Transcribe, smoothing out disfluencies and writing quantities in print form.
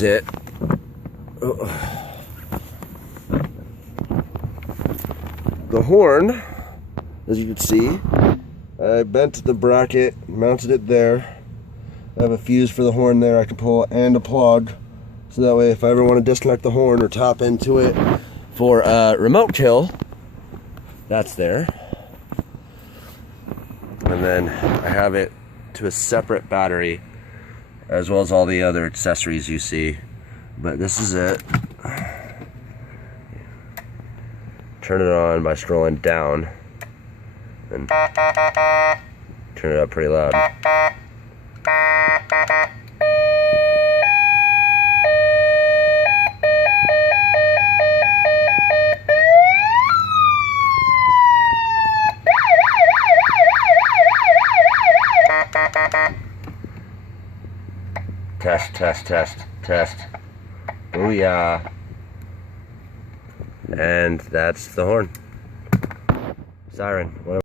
It. The horn, as you can see, I bent the bracket, mounted it there. I have a fuse for the horn there I can pull and a plug, so that way if I ever want to disconnect the horn or tap into it for a remote kill, that's there. And then I have it to a separate battery, as well as all the other accessories you see. But this is it. Turn it on by scrolling down and turn it up pretty loud. Test, test, test, test. Booyah. And that's the horn. Siren. Whatever.